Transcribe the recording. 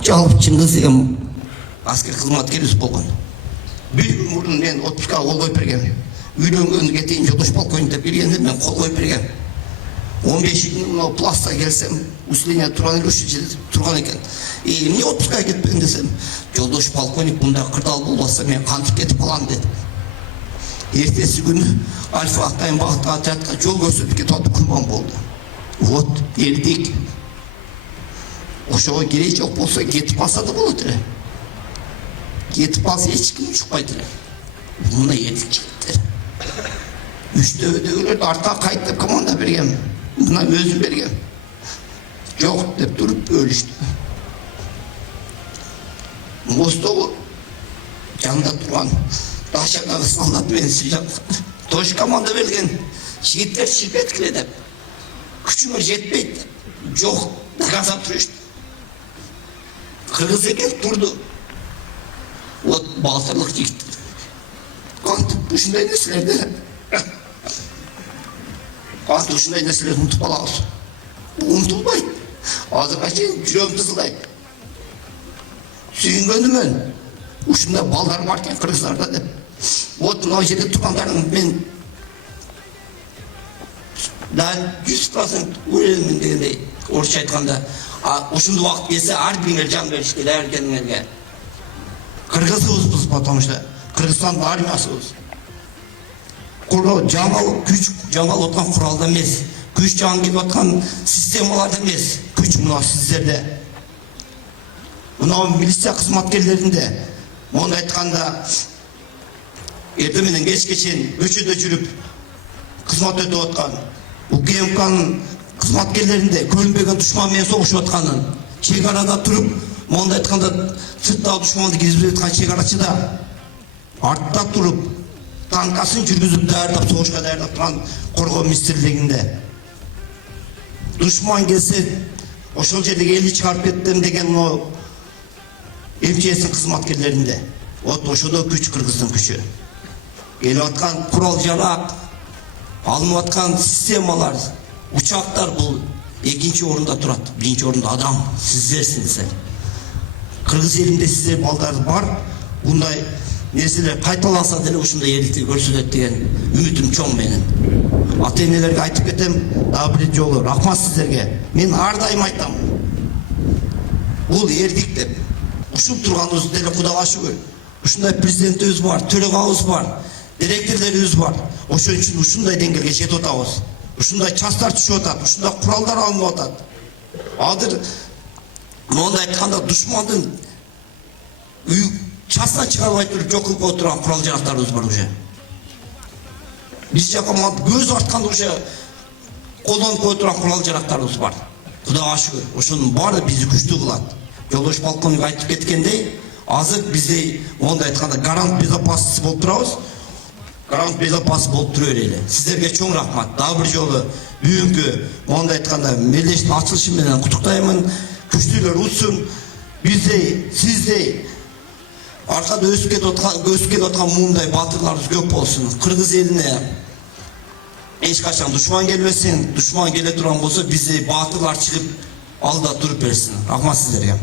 акча алып Чыңгыз деген аскер кызматкерибиз болгон. Bir gün murun men отпускага кол коюп бергем. Үйлөнгөнгө чейин жолдош полковник деп бергенде мен кол коюп бергем. 15 gün мына пласта келсем, усиление турган экен. Эмне отпускага кетпедиң десем, жолдош полковник мында кырдаал болбаса мен кантип кетип калам деди. Эртеси күнү Альфа Актайын багыттагы отрядка жол көрсөтүп кетип атып курман болду. Вот, эрдик. Ошого кереги жок болсо кетип калса да болот эле. Кетип калса эч ким ушукпайт эле. Мына эрдик жигиттер. Үчтөбөдөгүлөрдү артка кайт деп команда бергем. Мына өзүм бергем. Жок деп туруп өлүштү. Мостогу жанында турган Дашагагы солдат менен тош команда берген. Жигиттер ширпеткиле деп. Күчүңөр жетпейт деп. Жок, газа турушту. Кыргыз экен турду. Вот балтырлык жигиттер. Кантип ушундай нерселерди Кантип ушундай нерселерди унутуп калабыз. Унутулбайт. Азырга чейин жүрөгүм тызылдайт. Сүйүнгөнүмөн. Ушундай балдар бар экен кыргыздарда деп. Вот мына жерде тургандардын мен да 100% уверенмин дегендей орусча айтканда, ушундай убакыт келсе ар бириңер жан беришке даяр экениңерге. Кыргызбыз, потому что Кыргызстандын армиясыбыз. Жаңыл күч жаңыл аткан куралда эмес, күч жаңы келип аткан системаларда эмес, күч мына сиздерде. Мына милиция кызматкерлеринде, монда айтканда эртең менен кечке чейин көчөдө жүрүп кызмат өтүп аткан, УКМКнын кызматкерлеринде көрүнбөгөн душман менен согушуп атканын, чек арада туруп, монда айтканда сырттагы душманды киргизип аткан чек арачыда артта туруп, танкасын жүргүзүп даярдап согушка даярдап турган коргоо министрлигинде. Душман келсе, ошол жердеги элди чыгарып кеттим деген МЧС кызматкерлеринде. Вот ошодо күч Кыргыздын күчү. Келип аткан курал жарак, алынып аткан системалар, учактар бул экинчи орунда турат. Биринчи орунда адам, сиздерсиңиздер. Кыргыз элинде сиздер балдар бар. Bunday нерселер кайталанса деле ушундай эрликти көрсөтөт деген үмүтүм чоң менин. Ата-энелерге айтып кетем, дагы бир жолу рахмат сиздерге. Мен ар дайым айтам. Бул эрдик деп. Ушуп турганыбыз деле Кудайга шүгүр. Ушундай президентибиз бар, төрөгабыз бар, директорлорубуз бар. Ошон үчүн ушундай деңгээлге жетип атабыз. Ушундай частар түшүп атат, ушундай куралдар алынып атат. Азыр мондай айтканда душмандын частан чыгарбай туруп жок кылып отурган курал жарактарыбыз бар уже. Биз жака көз артканда уже колдонуп кое турган курал жарактарыбыз бар. Кудайга шүгүр. Ошонун баары бизди күчтүү кылат. Жолдош полковник айтып кеткендей, азыр бизде мондай айтканда гарант безопасности болуп турабыз. Гарант безопасности болуп тура берели. Сиздерге чоң рахмат. Дагы бир жолу бүгүнкү мондай айтканда мелдештин ачылышы менен куттуктаймын. Күчтүүлөр утсун. Биздей, сиздей аркада өсүп кетип аткан муундай батырларыбыз көп болсун. Кыргыз элине эч качан душман келбесин, душман келе турган болсо биздей батырлар чыгып алда туруп берсин. Рахмат сиздерге.